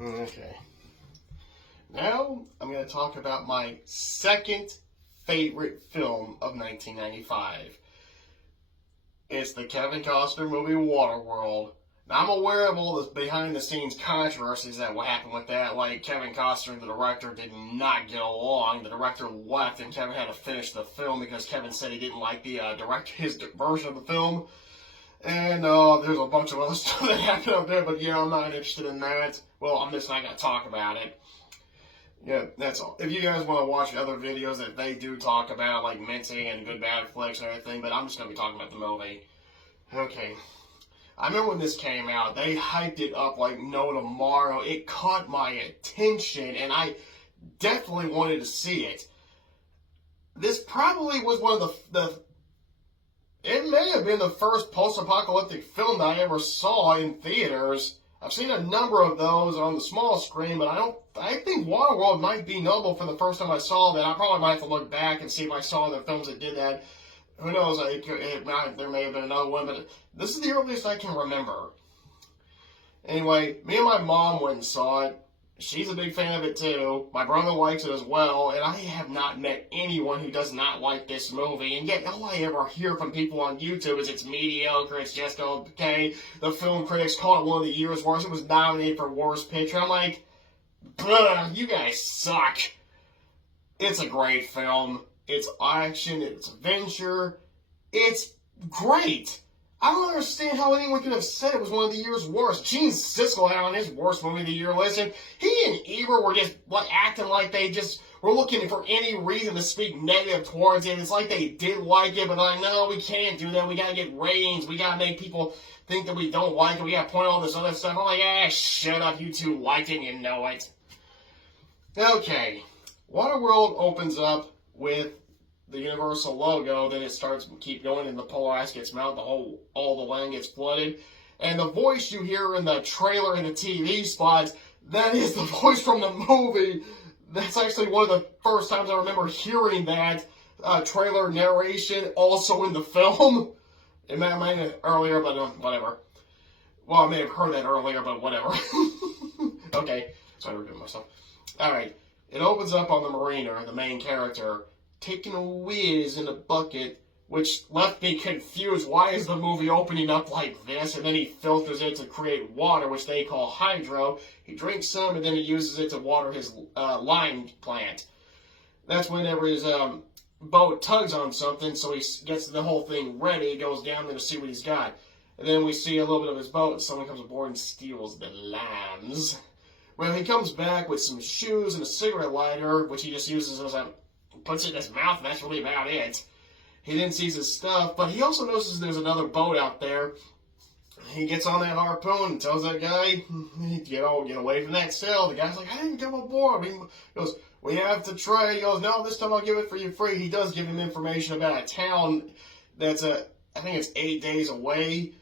Okay. Now, I'm going to talk about my second favorite film of 1995. It's the Kevin Costner movie Waterworld. Now, I'm aware of all the behind-the-scenes controversies that will happen with that. Like, Kevin Costner and the director did not get along. The director left, and Kevin had to finish the film because Kevin said he didn't like the his version of the film. And there's a bunch of other stuff that happened up there, but yeah, I'm not interested in that. Well, I'm just not going to talk about it. Yeah, that's all. If you guys want to watch other videos that they do talk about, like minting and good bad flicks and everything, but I'm just going to be talking about the movie. Okay. I remember when this came out, they hyped it up like no tomorrow. It caught my attention, and I definitely wanted to see it. This probably was one of the it may have been the first post-apocalyptic film that I ever saw in theaters. I've seen a number of those on the small screen, but I think Waterworld might be notable for the first time I saw that. I probably might have to look back and see if I saw other films that did that. Who knows, there may have been another one, but this is the earliest I can remember. Anyway, me and my mom went and saw it. She's a big fan of it too. My brother likes it as well, and I have not met anyone who does not like this movie. And yet, all I ever hear from people on YouTube is it's mediocre, it's just okay. The film critics call it one of the year's worst. It was nominated for Worst Picture. I'm like, you guys suck. It's a great film. It's action, it's adventure. It's great. I don't understand how anyone could have said it was one of the year's worst. Gene Siskel had on his worst movie of the year list, and he and Ebert were just acting like they just were looking for any reason to speak negative towards it. It's like they did like it, but like, no, we can't do that. We gotta get ratings. We gotta make people think that we don't like it. We gotta point out all this other stuff. I'm like, shut up. You two liked it and you know it. Okay. Waterworld opens up with the Universal logo, then it starts to keep going and the polar ice gets melted, all the land gets flooded. And the voice you hear in the trailer and the TV spots, that is the voice from the movie. That's actually one of the first times I remember hearing that trailer narration also in the film. It may have been earlier, but whatever. Well, I may have heard that earlier, but whatever. Okay, sorry for doing myself. Alright, it opens up on the marina, the main character, taking a whiz in a bucket, which left me confused. Why is the movie opening up like this? And then he filters it to create water, which they call hydro. He drinks some, and then he uses it to water his lime plant. That's whenever his boat tugs on something, so he gets the whole thing ready, goes down there to see what he's got. And then we see a little bit of his boat, and someone comes aboard and steals the limes. Well, he comes back with some shoes and a cigarette lighter, which he just uses as puts it in his mouth, and that's really about it. He then sees his stuff, but he also notices there's another boat out there. He gets on that harpoon and tells that guy, get away from that sail. The guy's like, I didn't come aboard. He goes, we have to trade. He goes, no, this time I'll give it for you free. He does give him information about a town that's, I think it's 8 days away.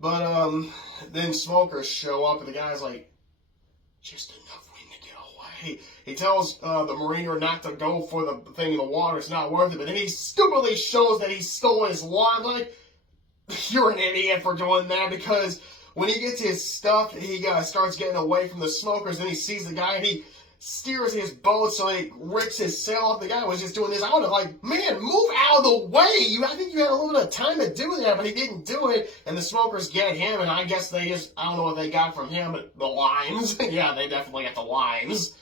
But then smokers show up, and the guy's like, just enough wind to get away. He tells the mariner not to go for the thing in the water. It's not worth it. But then he stupidly shows that he stole his line. Like, you're an idiot for doing that, because when he gets his stuff, he starts getting away from the smokers. Then he sees the guy, and he steers his boat so he rips his sail off. The guy was just doing this. I would have like, man, move out of the way. I think you had a little bit of time to do that, but he didn't do it. And the smokers get him, and I guess I don't know what they got from him, but the limes. Yeah, they definitely got the limes.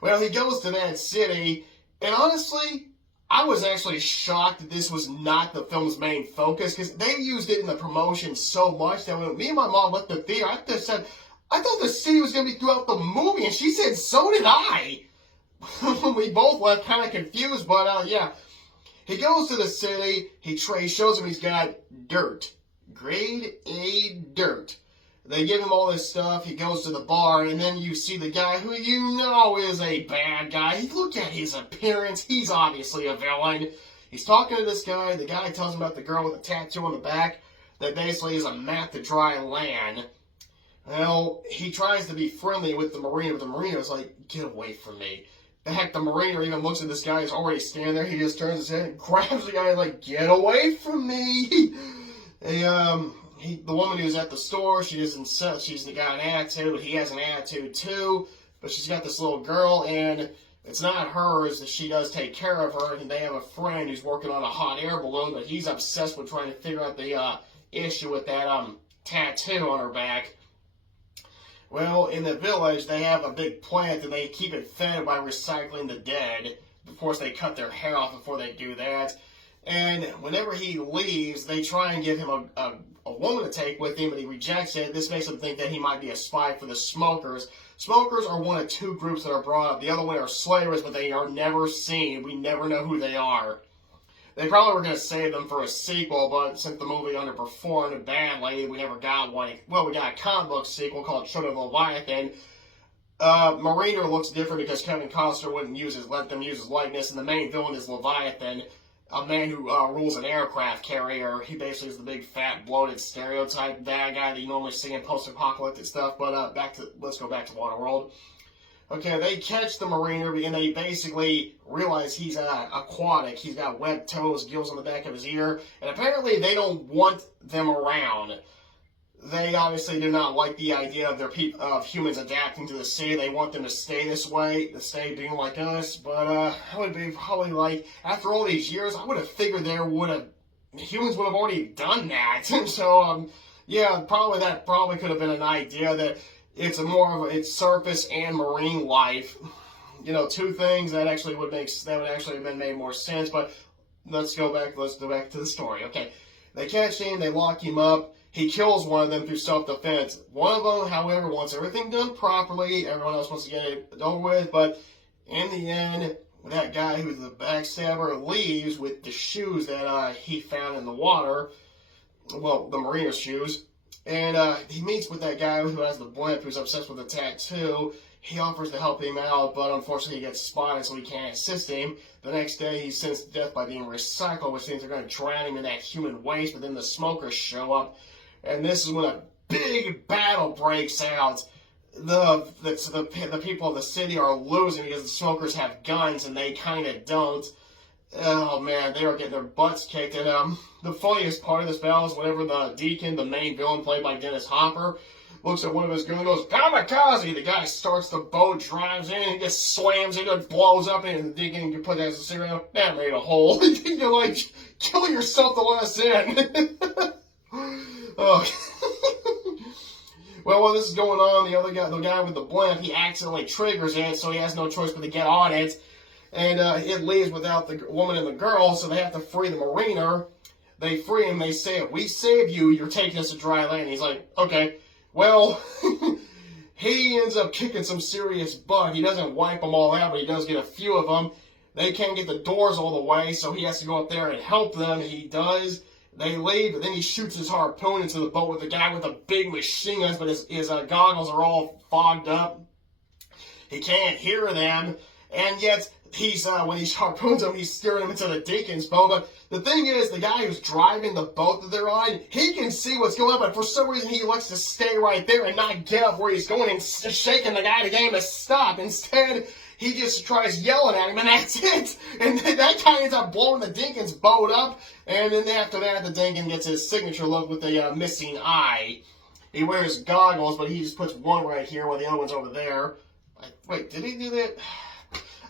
Well, he goes to that city, and honestly, I was actually shocked that this was not the film's main focus, because they used it in the promotion so much that when me and my mom left the theater, I just said, I thought the city was going to be throughout the movie, and she said, so did I. We both left kind of confused, but yeah. He goes to the city, he shows him he's got dirt. Grade A dirt. They give him all this stuff, he goes to the bar, and then you see the guy who you know is a bad guy. Look at his appearance, he's obviously a villain. He's talking to this guy, the guy tells him about the girl with the tattoo on the back that basically is a map to dry land. Well, he tries to be friendly with the mariner, but the mariner's like, get away from me. In fact, the mariner even looks at this guy who's already standing there, he just turns his head and grabs the guy and like, get away from me. the woman who's at the store, she's got an attitude. He has an attitude too, but she's got this little girl, and it's not hers. She does take care of her, and they have a friend who's working on a hot air balloon, but he's obsessed with trying to figure out the issue with that tattoo on her back. Well, in the village, they have a big plant, and they keep it fed by recycling the dead. Of course, they cut their hair off before they do that. And whenever he leaves, they try and give him a woman to take with him, but he rejects it. This makes him think that he might be a spy for the smokers. Smokers are one of two groups that are brought up. The other one are slavers, but they are never seen. We never know who they are. They probably were going to save them for a sequel, but since the movie underperformed badly, we never got one. Well, we got a comic book sequel called Children of Leviathan. Mariner looks different because Kevin Costner wouldn't let them use his likeness, and the main villain is Leviathan, a man who rules an aircraft carrier. He basically is the big, fat, bloated stereotype bad guy that you normally see in post-apocalyptic stuff. But let's go back to Waterworld. Okay, they catch the Mariner, and they basically realize he's aquatic. He's got webbed toes, gills on the back of his ear, and apparently they don't want them around. They obviously do not like the idea of humans adapting to the sea. They want them to stay this way, to stay being like us. But I would be probably like, after all these years, I would have figured humans would have already done that. So yeah, that probably could have been an idea that it's it's surface and marine life. You know, two things that would actually have been made more sense. But let's go back to the story. Okay, they catch him, they lock him up. He kills one of them through self-defense. One of them, however, wants everything done properly. Everyone else wants to get it over with. But in the end, that guy who's the backstabber leaves with the shoes that he found in the water. Well, the Mariner's shoes. And he meets with that guy who has the blimp, who's obsessed with the tattoo. He offers to help him out, but unfortunately he gets spotted, so he can't assist him. The next day, he's sentenced to death by being recycled, which means they're going to drown him in that human waste. But then the smokers show up. And this is when a big battle breaks out. The people of the city are losing because the smokers have guns and they kind of don't. Oh man, they are getting their butts kicked. And the funniest part of this battle is whenever the deacon, the main villain played by Dennis Hopper, looks at one of his guns and goes, "Kamikaze!" The guy starts the boat, drives in, and just slams into it, blows up, and the deacon can put that as a cereal. That made a hole. You're like, kill yourself to let us in. Oh. Well, while this is going on, the guy with the blimp, he accidentally triggers it, so he has no choice but to get on it. And it leaves without the woman and the girl, so they have to free the Mariner. They free him, they say, "We saved you, you're taking us to dry land." He's like, okay. Well, he ends up kicking some serious butt. He doesn't wipe them all out, but he does get a few of them. They can't get the doors all the way, so he has to go up there and help them. He does. They leave, but then he shoots his harpoon into the boat with the guy with the big machine guns, but his goggles are all fogged up. He can't hear them, and yet when he harpoons them, he's steering them into the deacon's boat. But the thing is, the guy who's driving the boat that they're on, he can see what's going on, but for some reason he likes to stay right there and not get up where he's going and shaking the guy to get him to stop. Instead, he just tries yelling at him, and that's it. And that guy ends up blowing the deacon's boat up. And then after that, the deacon gets his signature look with the missing eye. He wears goggles, but he just puts one right here while the other one's over there. Wait, did he do that?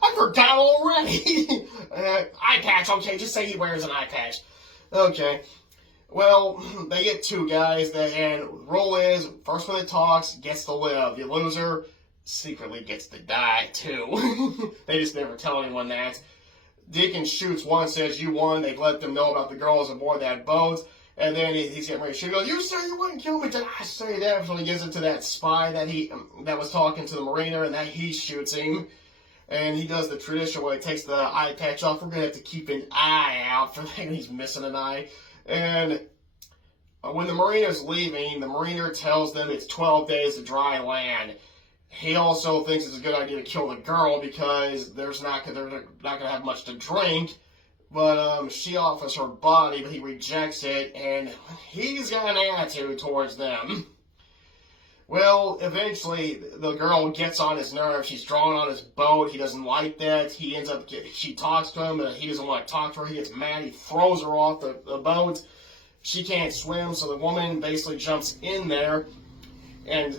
I forgot already. Eye patch, okay, just say he wears an eye patch. Okay. Well, they get two guys, and rule is, first one that talks gets to live. The loser secretly gets to die, too. They just never tell anyone that. Deacon shoots one, says, "You won." They let them know about the girls aboard that boat. And then he's getting ready to shoot. He goes, "You say you wouldn't kill me? Did I say that?" So he gives it to that spy that was talking to the Mariner, and that he shoots him. And he does the traditional way. He takes the eye patch off. We're going to have to keep an eye out for that. He's missing an eye. And when the Mariner's leaving, the Mariner tells them it's 12 days to dry land. He also thinks it's a good idea to kill the girl because they're not going to have much to drink. But she offers her body, but he rejects it, and he's got an attitude towards them. Well, eventually, the girl gets on his nerves. She's drawn on his boat. He doesn't like that. She talks to him, but he doesn't want to talk to her. He gets mad. He throws her off the boat. she can't swim, so the woman basically jumps in there, and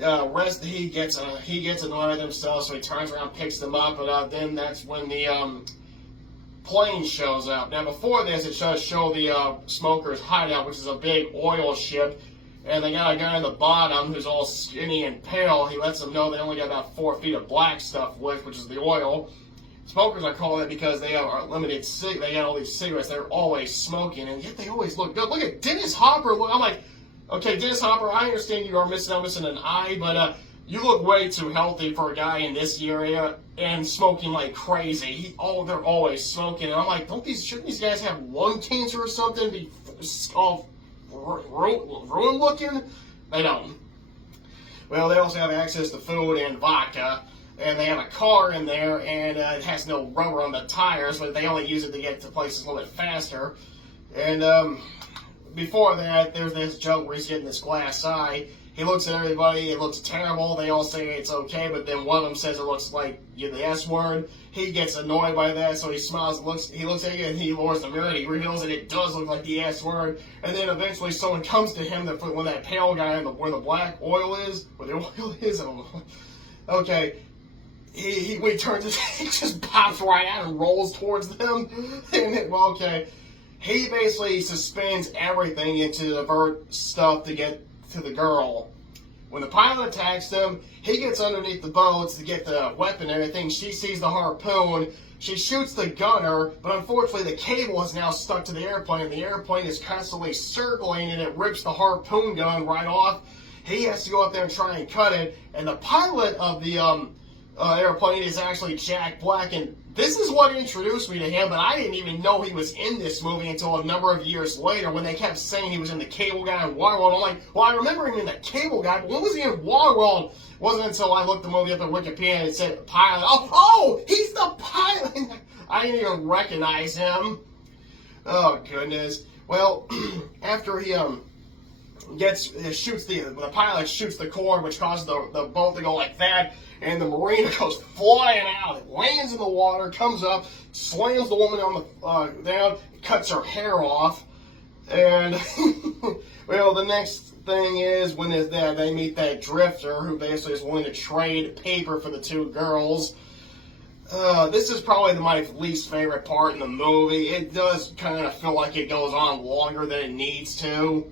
he gets annoyed at himself, so he turns around, picks them up, and then that's when the plane shows up. Now before this, it does show the smoker's hideout, which is a big oil ship, and they got a guy on the bottom who's all skinny and pale. He lets them know they only got about 4 feet of black stuff left, which is the oil. Smokers are calling it because they are limited. They got all these cigarettes. They're always smoking, and yet they always look good. Look at Dennis Hopper. I'm like, okay, Dennis Hopper, I understand you are missing an eye, but you look way too healthy for a guy in this area and smoking like crazy. They're always smoking, and I'm like, shouldn't these guys have lung cancer or something? Be all ruined looking? They don't. Well, they also have access to food and vodka, and they have a car in there, and it has no rubber on the tires, but they only use it to get to places a little bit faster. And before that, there's this joke where he's getting this glass eye. He looks at everybody, it looks terrible, they all say it's okay, but then one of them says it looks like the S word. He gets annoyed by that, so he smiles, he looks at you, and he lowers the mirror, and he reveals that it does look like the S word. And then eventually someone comes to him, when that pale guy, where the black oil is, where the oil is, I don't know. Okay, when he turns it, he just pops right out and rolls towards them. And he basically suspends everything to divert stuff to get to the girl. When the pilot attacks them, he gets underneath the boats to get the weapon and everything. She sees the harpoon. She shoots the gunner, but unfortunately the cable is now stuck to the airplane, and the airplane is constantly circling, and it rips the harpoon gun right off. He has to go up there and try and cut it, and the pilot of the airplane is actually Jack Black, and this is what introduced me to him, but I didn't even know he was in this movie until a number of years later when they kept saying he was in the Cable Guy in Waterworld. I'm like, well, I remember him in the Cable Guy, but when was he in Waterworld? It wasn't until I looked the movie up on Wikipedia and it said pilot. Oh, he's the pilot! I didn't even recognize him. Oh, goodness. Well, after he the pilot shoots the cord, which causes the boat to go like that, and the marina goes flying out. It lands in the water, comes up, slams the woman on the down, cuts her hair off, and well, the next thing is when they meet that drifter who basically is willing to trade paper for the two girls. This is probably my least favorite part in the movie. It does kind of feel like it goes on longer than it needs to.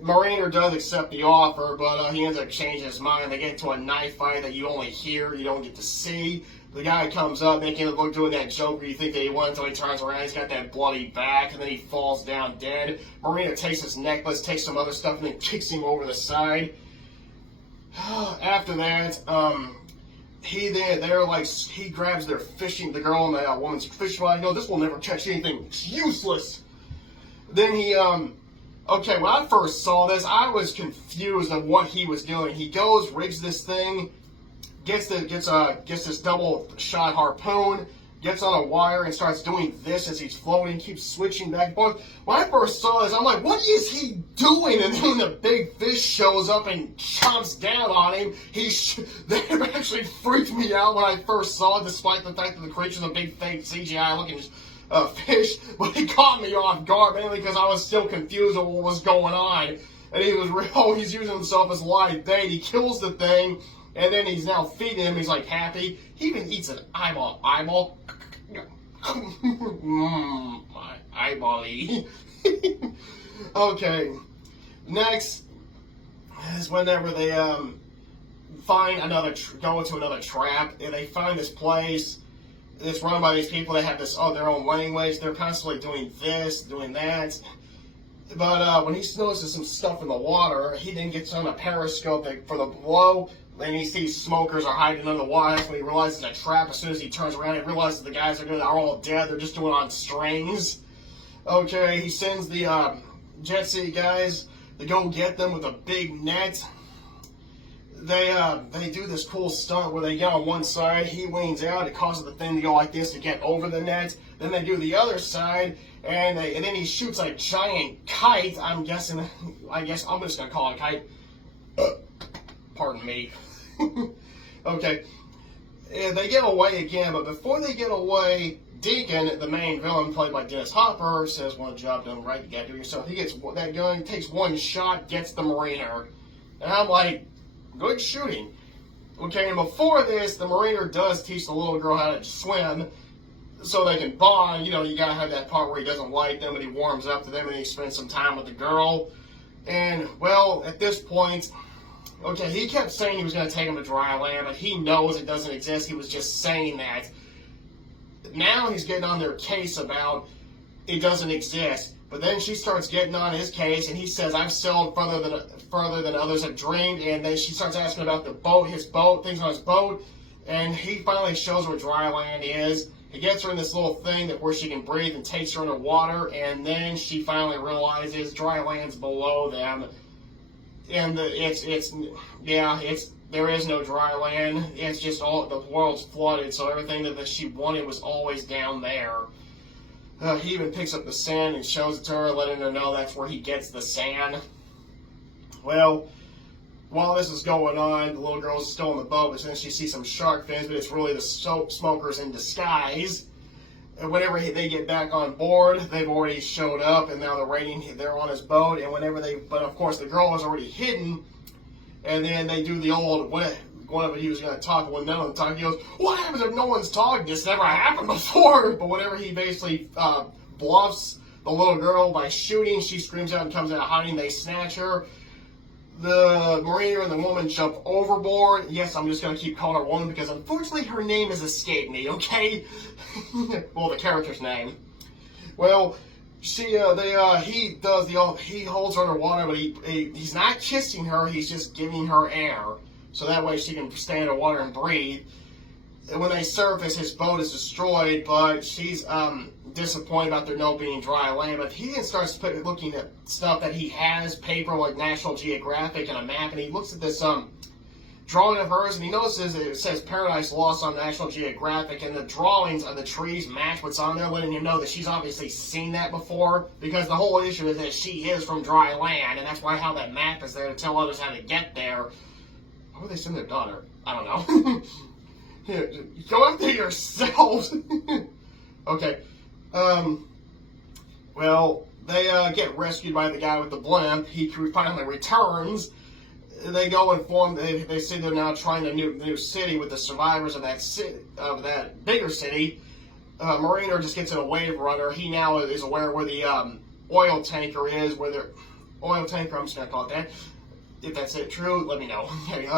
Mariner does accept the offer, but he ends up changing his mind. They get into a knife fight that you only hear, you don't get to see. The guy comes up, making him look doing that joke where you think that he won until he turns around, he's got that bloody back, and then he falls down dead. Mariner takes his necklace, takes some other stuff, and then kicks him over the side. After that, he grabs the girl and the woman's fishing rod. No, this will never catch anything. It's useless. Then he, okay, when I first saw this, I was confused of what he was doing. He goes, rigs this thing, gets this double shot harpoon, gets on a wire and starts doing this as he's floating, keeps switching back and forth. When I first saw this, I'm like, what is he doing? And then the big fish shows up and chomps down on him. That actually freaked me out when I first saw it, despite the fact that the creature's a big fake CGI looking fish, but he caught me off guard mainly because I was still confused on what was going on. And he's using himself as live bait. He kills the thing, and then he's now feeding him. He's like happy. He even eats an eyeball. My eyeball-y. Okay. Next is whenever they go into another trap, and they find this place. It's run by these people that have their own language. They're constantly doing this, doing that. But when he notices some stuff in the water, he then gets on a periscope for the blow, and he sees smokers are hiding under the water. That's when he realizes it's a trap. As soon as he turns around, he realizes the guys are all dead. They're just doing it on strings. Okay, he sends the jet ski guys to go get them with a big net. They do this cool stunt where they get on one side, he leans out, it causes the thing to go like this to get over the net. Then they do the other side, and then he shoots a giant kite. I guess I'm just gonna call it a kite. Pardon me. Okay. They get away again, but before they get away, Deacon, the main villain played by Dennis Hopper, says, "One job done right, you gotta do it yourself." He gets that gun, takes one shot, gets the Mariner. And I'm like, good shooting. Okay, and before this, the Mariner does teach the little girl how to swim so they can bond. You know, you gotta have that part where he doesn't like them and he warms up to them and he spends some time with the girl. And, well, at this point, okay, he kept saying he was going to take him to dry land, but he knows it doesn't exist. He was just saying that. Now he's getting on their case about it doesn't exist. But then she starts getting on his case, and he says, "I've sailed further than others have dreamed." And then she starts asking about the boat, his boat, things on his boat. And he finally shows her what dry land is. He gets her in this little thing where she can breathe and takes her underwater. And then she finally realizes dry land's below them. And there is no dry land. It's just all, the world's flooded, so everything that she wanted was always down there. He even picks up the sand and shows it to her, letting her know that's where he gets the sand. Well, while this is going on, the little girl's still in the boat, but then she sees some shark fins, but it's really the soap smokers in disguise. And whenever they get back on board, they've already showed up, and now they're on his boat. And but of course the girl was already hidden. And then they do the old, one of he was going to talk, when no one talked, he goes, "What happens if no one's talking? This never happened before." But whenever he basically bluffs the little girl by shooting, she screams out and comes out of hiding. They snatch her. The Mariner and the woman jump overboard. Yes, I'm just going to keep calling her woman because unfortunately her name has escaped me, okay? Well, the character's name. Well, he holds her underwater, but he's not kissing her, he's just giving her air. So that way she can stay underwater and breathe. And when they surface, his boat is destroyed, but she's disappointed about there no being dry land. But he then starts looking at stuff that he has, paper like National Geographic and a map, and he looks at this drawing of hers, and he notices it says Paradise Lost on National Geographic, and the drawings of the trees match what's on there, letting him know that she's obviously seen that before, because the whole issue is that she is from dry land, and that's why how that map is there to tell others how to get there. Why would they send their daughter? I don't know. Go up there yourselves. Okay. Well, they get rescued by the guy with the blimp. He finally returns. They go and form. They say they're now trying a new city with the survivors of that bigger city. Mariner just gets in a wave runner. He now is aware where the oil tanker is. Where the oil tanker, I'm just gonna call it that. If that's true, let me know. Okay.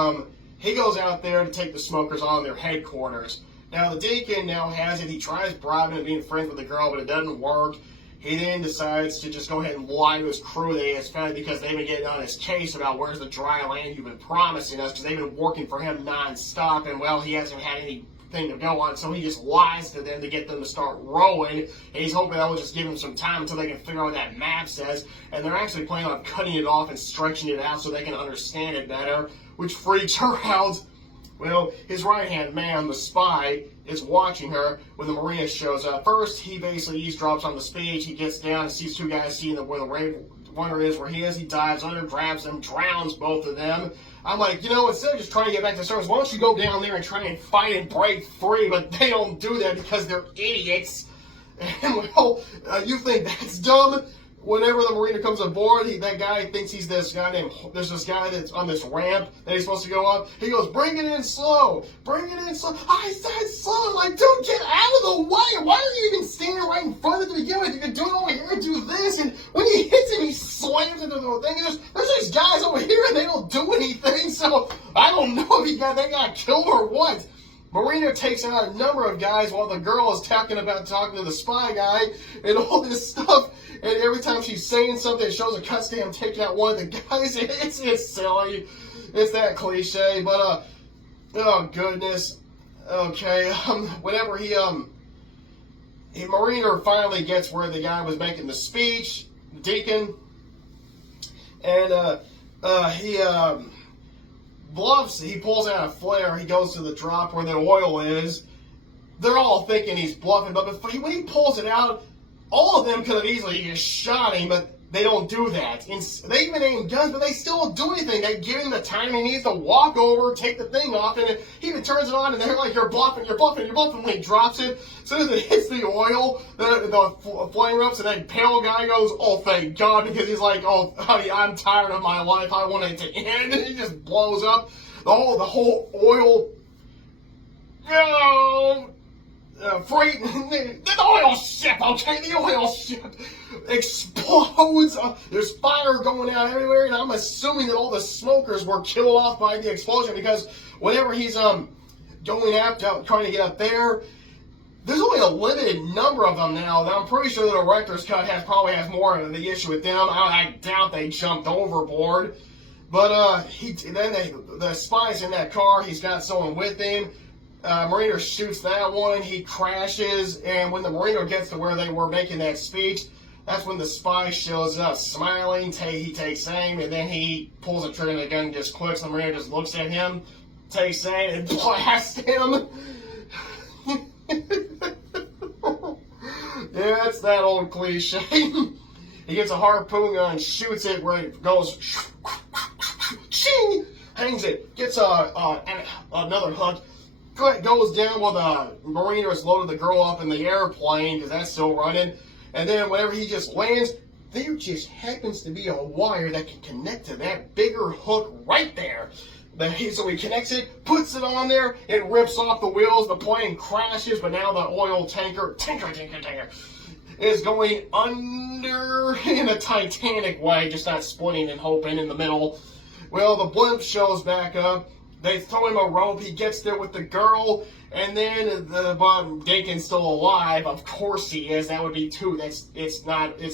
He goes out there to take the smokers on their headquarters. Now the Deacon now has it. He tries bribing and being friends with the girl, but it doesn't work. He then decides to just go ahead and lie to his crew that he has found because they've been getting on his case about where's the dry land you've been promising us, because they've been working for him non-stop, and well, he hasn't had anything to go on, so he just lies to them to get them to start rowing, and he's hoping that will just give him some time until they can figure out what that map says, and they're actually planning on cutting it off and stretching it out so they can understand it better, which freaks her out. Well, his right-hand man, the spy, is watching her when the Marina shows up. First, he basically eavesdrops on the speech. He gets down and sees two guys seeing where the raid runner is, where he is. He dives under, grabs them, drowns both of them. I'm like, instead of just trying to get back to the surface, why don't you go down there and try and fight and break free? But they don't do that because they're idiots. And, well, you think that's dumb? Whenever the Mariner comes aboard, that guy thinks he's there's this guy that's on this ramp that he's supposed to go up. He goes, "Bring it in slow. Bring it in slow." I said slow. I'm like, dude, get out of the way. Why are you even standing right in front of it to begin with? You can do it over here and do this. And when he hits him, he slams into the thing. And there's these guys over here and they don't do anything. So I don't know if they got killed or what. Marina takes out a number of guys while the girl is talking to the spy guy and all this stuff. And every time she's saying something, it shows a cut to him taking out one of the guys. It's silly. It's that cliche. But, oh, goodness. Okay. Whenever Marina finally gets where the guy was making the speech, Deacon, and he bluffs. He pulls out a flare. He goes to the drop where the oil is. They're all thinking he's bluffing, but when he pulls it out, all of them could have easily just shot him, but they don't do that. And they even aim guns, but they still don't do anything. They give him the time he needs to walk over, take the thing off, and he even turns it on, and they're like, you're bluffing. When he drops it, as soon as it hits the oil, the flame erupts, and that pale guy goes, oh, thank God, because he's like, oh, honey, I'm tired of my life. I want it to end. And he just blows up. The whole oil, freight, the oil ship, okay? The oil ship explodes. There's fire going out everywhere, and I'm assuming that all the smokers were killed off by the explosion, because whenever he's going after, trying to get up there, there's only a limited number of them now. I'm pretty sure the director's cut probably has more of the issue with them. I doubt they jumped overboard. But the spy's in that car. He's got someone with him. Mariner shoots that one. He crashes, and when the Mariner gets to where they were making that speech, that's when the spy shows up, smiling. He takes aim, and then he pulls the trigger, and the gun just clicks. The Mariner just looks at him, takes aim, and blasts him. Yeah, it's that old cliche. He gets a harpoon gun, shoots it where it goes, ching, hangs it, gets another hook, goes down while the Mariner has loaded the girl up in the airplane, because that's still running, and then whenever he just lands, there just happens to be a wire that can connect to that bigger hook right there. So he connects it, puts it on there, it rips off the wheels, the plane crashes, but now the oil tanker, is going under in a Titanic way, just not splitting and hoping in the middle. Well, the blimp shows back up. They throw him a rope. He gets there with the girl, and then Dakin's still alive. Of course he is. That would be two. It's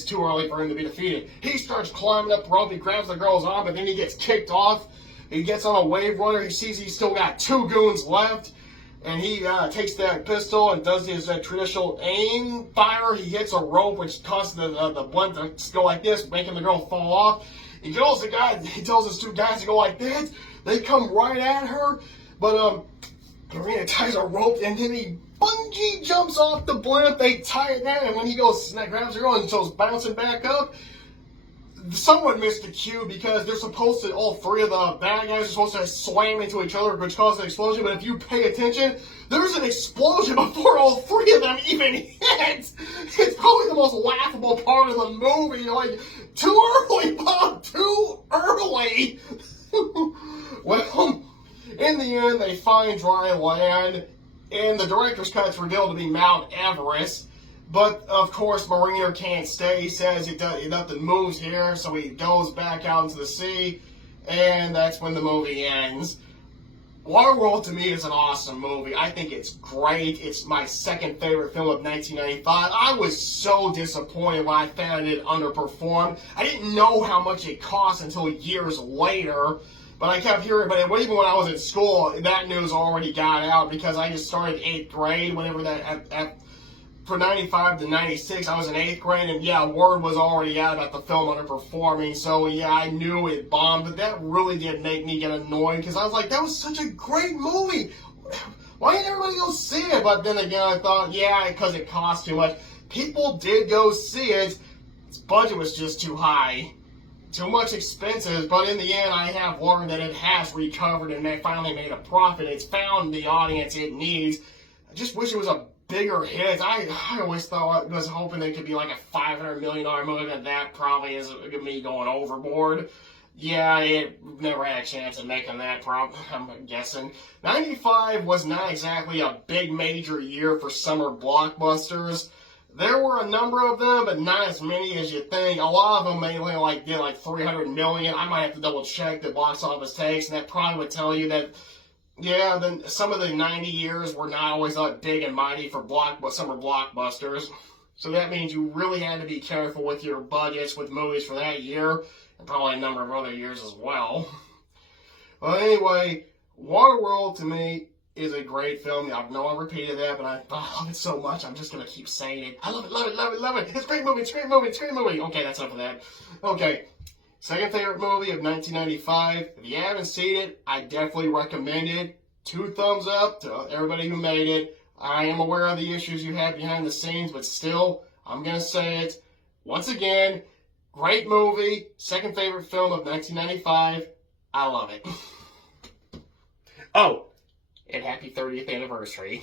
too early for him to be defeated. He starts climbing up the rope. He grabs the girl's arm, but then he gets kicked off. He gets on a wave runner. He sees he's still got two goons left. And he takes that pistol and does his traditional aim fire. He hits a rope, which causes the blimp to go like this, making the girl fall off. He tells his two guys to go like this. They come right at her, but Marina ties a rope, and then he bungee jumps off the blimp. They tie it down, and when he goes, grabs the girl and goes bouncing back up, someone missed the cue, because they're supposed to, all three of the bad guys are supposed to slam into each other, which causes an explosion. But if you pay attention, there's an explosion before all three of them even hit. It's probably the most laughable part of the movie. You're like, too early, Bob, too early. Well, in the end, they find dry land, and the director's cut's revealed to be Mount Everest. But, of course, Mariner can't stay. He says nothing moves here, so he goes back out into the sea, and that's when the movie ends. Waterworld, to me, is an awesome movie. I think it's great. It's my second favorite film of 1995. I was so disappointed when I found it underperformed. I didn't know how much it cost until years later, but I kept hearing, but even when I was in school, that news already got out, because I just started 8th grade whenever for 95 to 96, I was in 8th grade, and yeah, word was already out about the film underperforming, so yeah, I knew it bombed, but that really did make me get annoyed, because I was like, that was such a great movie. Why didn't everybody go see it? But then again, I thought, yeah, because it cost too much. People did go see it. Its budget was just too high. Too much expenses, but in the end, I have learned that it has recovered, and they finally made a profit. It's found the audience it needs. I just wish it was a bigger hit. I always thought, I was hoping it could be like a $500 million movie, and that probably is me going overboard. Yeah, it never had a chance of making that, I'm guessing. 95 was not exactly a big major year for summer blockbusters. There were a number of them, but not as many as you think. A lot of them mainly did like 300 million. I might have to double check the box office takes, and that probably would tell you that, yeah, then some of the 90 years were not always like big and mighty for summer blockbusters. So that means you really had to be careful with your budgets with movies for that year, and probably a number of other years as well. Well, anyway, Waterworld to me is a great film. I know I repeated that, but I love it so much, I'm just going to keep saying it. I love it, love it, love it, love it. It's a great movie, it's a great movie, it's a great movie. Okay, that's enough of that. Okay, second favorite movie of 1995. If you haven't seen it, I definitely recommend it. 2 thumbs up to everybody who made it. I am aware of the issues you had behind the scenes, but still, I'm going to say it. Once again, Great movie. Second favorite film of 1995. I love it. Oh, and happy 30th anniversary.